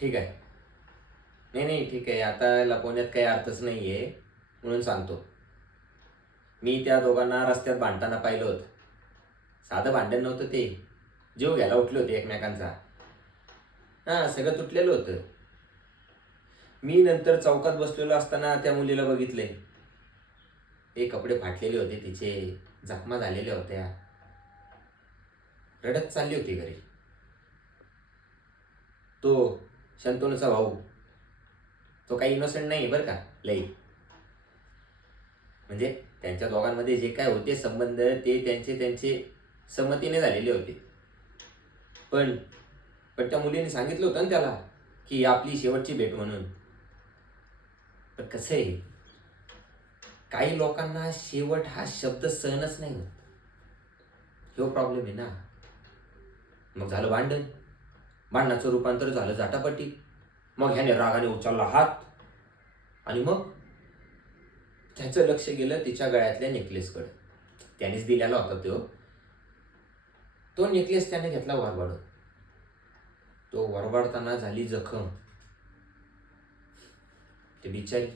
ठीक आहे. नाही नाही, ठीक आहे. आता लपवण्यात काही अर्थच नाही आहे, म्हणून सांगतो. मी त्या दोघांना रस्त्यात भांडताना पाहिलं होतं. साधं भांडण नव्हतं ते, जीव घ्यायला उठले होते एकमेकांचा. हां, सगळं तुटलेलं होतं. मी नंतर चौकात बसलेलो असताना त्या मुलीला बघितले. ते कपडे फाटलेले होते तिचे, जखमा झालेल्या होत्या. रडत चालली होती घरी. तो शंतनूचा भाऊ, तो काही इनोसेंट नाही बरं का, लई. म्हणजे त्यांच्या दोघांमध्ये जे काय होते संबंध ते त्यांचे त्यांचे संमतीने झालेले होते. पण पण त्या मुलीने सांगितलं होतं ना त्याला की आपली शेवटची भेट म्हणून. पण कसं आहे, काही लोकांना शेवट हा शब्द सहनच नाही होत. ह्यो प्रॉब्लेम आहे ना. मग झालं भांडण, भांडणाचं रूपांतर झालं झाटापटी. मग ह्याने रागाने उचलला हात आणि मग त्याचं लक्ष गेलं तिच्या गळ्यातल्या नेकलेसकडे. त्यानेच दिलेला होता तो नेकलेस त्याने घेतला वरबाडून. तो वरबाडताना झाली जखम. ती बिचारी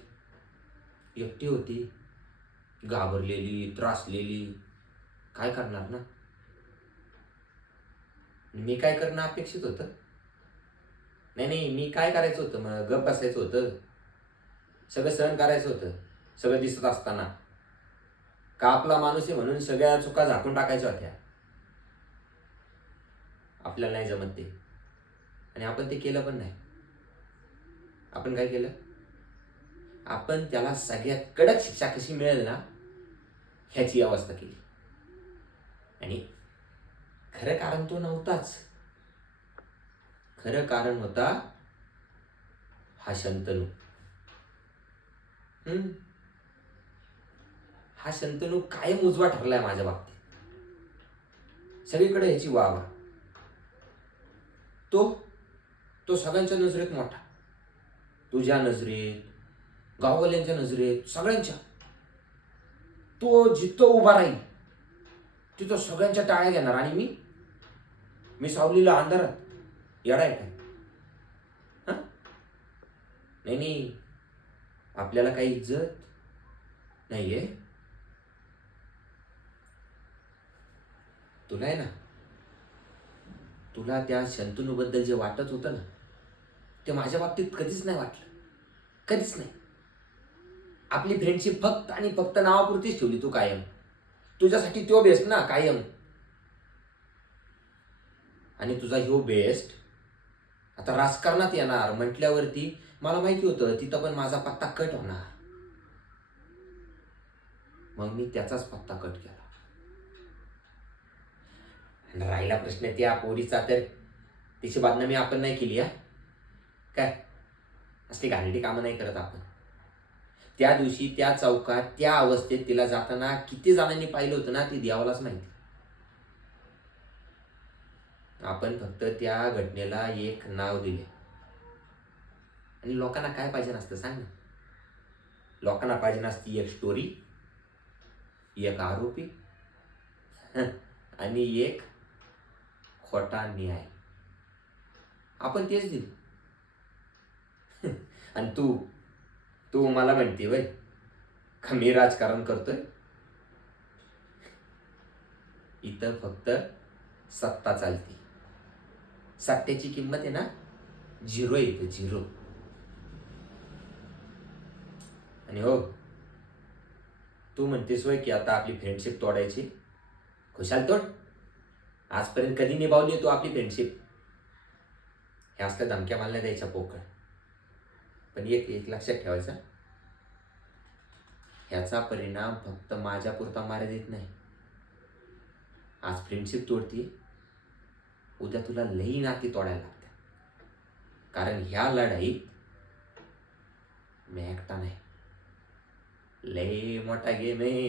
एकटी होती, घाबरलेली, त्रासलेली. काय करणार ना. मी काय करणं अपेक्षित होतं? नाही नाही, मी काय करायचं होतं? मग गप बसायचं होतं, सगळं सहन करायचं होतं, सगळं दिसत असताना. का आपला माणूस आहे म्हणून सगळ्या चुका झाकून टाकायच्या होत्या? आपल्याला नाही जमत ते, आणि आपण ते केलं पण नाही. आपण काय केलं? आपण त्याला सगळ्यात कडक शिक्षा कशी मिळेल ना ह्याची अवस्था केली. आणि खरं कारण तो नव्हताच. खरं कारण होता हा शंतनू. हा शंतनू कायम उजवा ठरलाय माझ्या बाबतीत. सगळीकडे ह्याची वाव. तो तो सगळ्यांच्या नजरेत मोठा, तुझ्या नजरेत, गाववाल्यांच्या नजरेत, सगळ्यांच्या. तो जिथं उभा राहील तिथं सगळ्यांच्या टाळ्या घेणार. आणि मी सावलीला अंधारात. येडा आहे काय? हा, नाही नाही, आपल्याला काही इज्जत नाहीये. तुला आहे ना, तुला त्या शंतनूबद्दल जे वाटत होतं ना, ते माझ्या बाबतीत कधीच नाही वाटलं. कधीच नाही. आपली फ्रेंडशिप फक्त आणि फक्त नावापुरतीच ठेवली तू कायम. तुझ्यासाठी तो बेस्ट ना कायम. आणि तुझा ह्यो बेस्ट आता राजकारणात येणार म्हटल्यावरती मला माहिती होतं तिथं पण माझा पत्ता कट होणार. मग मी त्याचाच पत्ता कट केला. आणि राहिला प्रश्न त्या पोरीचा, तर तिची बदनामी आपण नाही केली. काय असली घाणेरडी कामं नाही करत आपण. त्या दिवशी त्या चौकात त्या अवस्थेत तिला जाताना किती जणांनी पाहिलं होतं ना, ती देवालाच माहिती. आपण फक्त त्या घटनेला एक नाव दिले. आणि लोकांना काय पाहिजे नसतं सांग ना. लोकांना पाहिजे नसती एक स्टोरी, एक आरोपी आणि एक खोटा न्याय. आपण तेच दिलं. आणि तू तू मला म्हणते वय का मी राजकारण करतोय? इथं फक्त सत्ता चालती. सत्तेची किंमत आहे ना, झिरो येते, झिरो. आणि हो, तू म्हणतेस होय की आता आपली फ्रेंडशिप तोडायची. खुशाल तोड. आजपर्यंत कधी निभावली तू आपली फ्रेंडशिप? हे असल्या धमक्या मला द्यायच्या पोकळ. पण एक एक लक्षात ठेवायचा, ह्याचा परिणाम फक्त माझ्यापुरता मर्यादित नाही. आज फ्रेंडशिप तोडती, उद्या तुला लई नाती तोडायला लागते. कारण ह्या लढाईत मी एकटा नाही, लई मोठा गेम आहे.